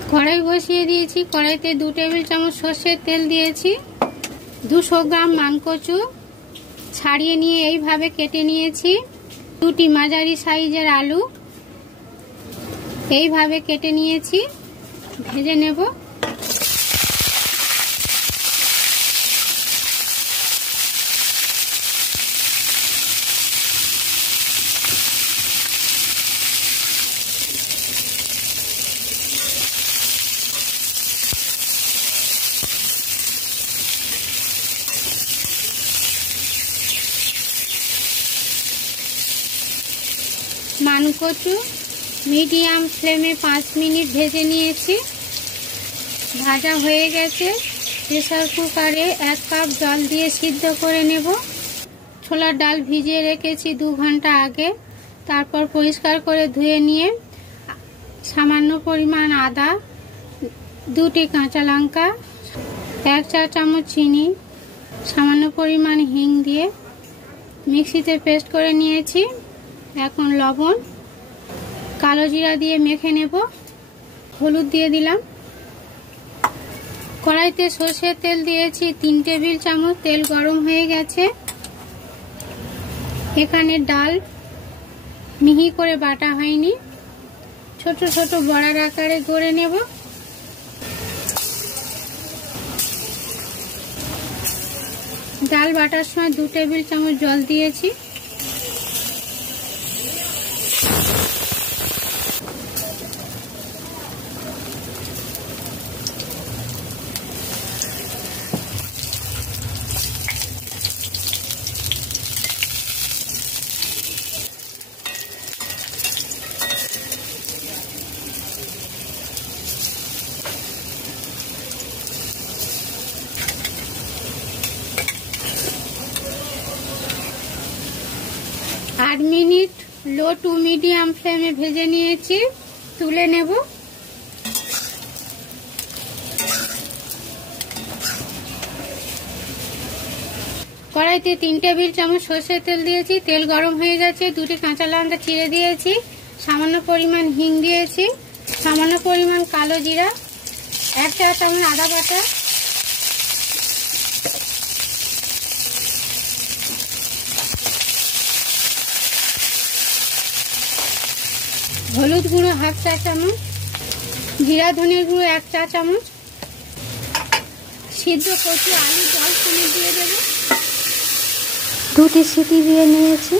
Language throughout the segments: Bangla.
কড়াই বসিয়ে দিয়েছি। কড়াইতে 2 টেবিল চামচ সর্ষের তেল দিয়েছি। 200 গ্রাম মানকচু ছাড়িয়ে নিয়ে এইভাবে কেটে নিয়েছি। 2টি মাঝারি সাইজের আলু এইভাবে কেটে নিয়েছি, ভেজে নেব। মানকচু মিডিয়াম ফ্লেমে 5 মিনিট ভেজে নিয়েছি। ভাজা হয়ে গেছে। প্রেসার কুকারে 1 কাপ জল দিয়ে সিদ্ধ করে নেব। ছোলার ডাল ভিজিয়ে রেখেছি 2 ঘন্টা আগে। তারপর পরিষ্কার করে ধুয়ে নিয়ে সামান্য পরিমাণ আদা, 2টি কাঁচা লঙ্কা, 1 চা চামচ চিনি, সামান্য পরিমাণ হিং দিয়ে মিক্সিতে পেস্ট করে নিয়েছি। এখন লবণ, কালো জিরা দিয়ে মেখে নেব। হলুদ দিয়ে দিলাম। কড়াইতে সর্ষের তেল দিয়েছি 3 টেবিল চামচ। তেল গরম হয়ে গেছে। এখানে ডাল মিহি করে বাটা হয়নি, ছোট ছোট বড়ার আকারে গড়ে নেব। ডাল বাটার সময় 2 টেবিল চামচ জল দিয়েছি। आठ मिनट लो टू मीडियम फ्लेमे भेजे निয়েছি, তুলে নেব। কড়াইতে 3 টেবিল চামচ সরষের তেল দিয়েছি। তেল গরম হয়ে গেছে। 2টি কাঁচা লঙ্কা চিড়ে দিয়েছি। সামান্য পরিমাণ হিং দিয়েছি। সামান্য পরিমাণ কালো জিরা, 1 চা চামচ আদা বাটা, হলুদ গুঁড়ো 1/2 চা চামচ, জিরা ধনের গুঁড়ো 1 চা চামচ, সিদ্ধ কচু আলু জল শুনে দিয়ে দেব। 2টি সিটি দিয়ে নিয়েছি।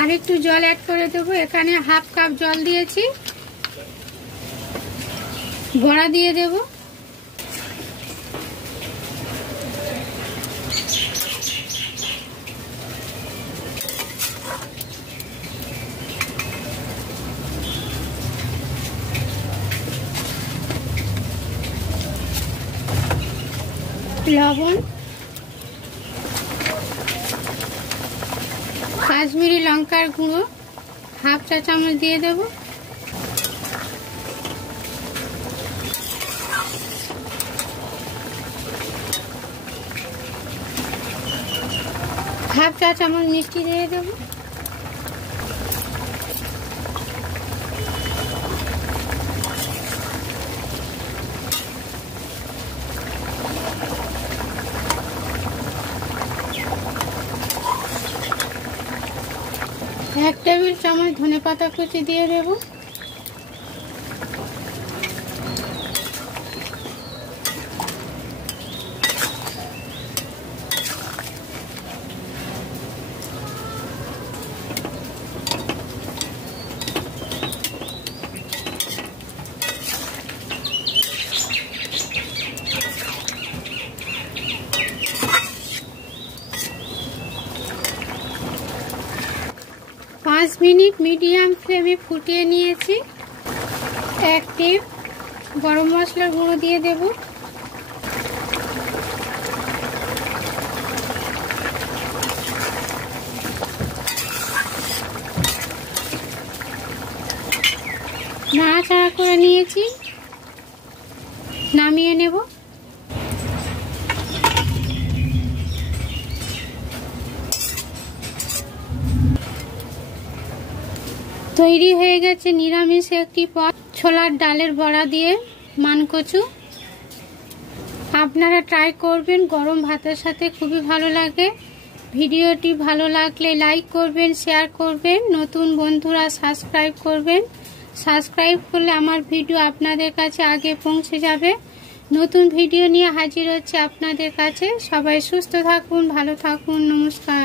আর একটু জল অ্যাড করে দেব। এখানে 1/2 কাপ জল দিয়েছি। বড়া দিয়ে দেব। লবণ, কাশ্মীরি লঙ্কার গুঁড়ো 1/2 চা চামচ দিয়ে দেব। হাফ চা চামচ মিষ্টি দিয়ে দেব। एक टेबिल चामच धने पाता कुचि दिए देव। पाँच मिनट मीडियम फ्लेमे फुटिए निয়েছি। एक টিপ गरम मसला गुঁড়ো দিয়ে দেব। নাড়াচাড়া করে নিয়েছি। নামিয়ে নেব। তৈরি হয়ে গেছে নিরামিষ একটি পদ, ছোলার ডালের বড়া দিয়ে মানকচু। আপনারা ট্রাই করবেন, গরম ভাতের সাথে খুবই ভালো লাগে। ভিডিওটি ভালো লাগলে লাইক করবেন, শেয়ার করবেন, নতুন বন্ধুরা সাবস্ক্রাইব করবেন। সাবস্ক্রাইব করলে আমার ভিডিও আপনাদের কাছে আগে পৌঁছে যাবে। নতুন ভিডিও নিয়ে হাজির হচ্ছে আপনাদের কাছে। সবাই সুস্থ থাকুন, ভালো থাকুন, নমস্কার।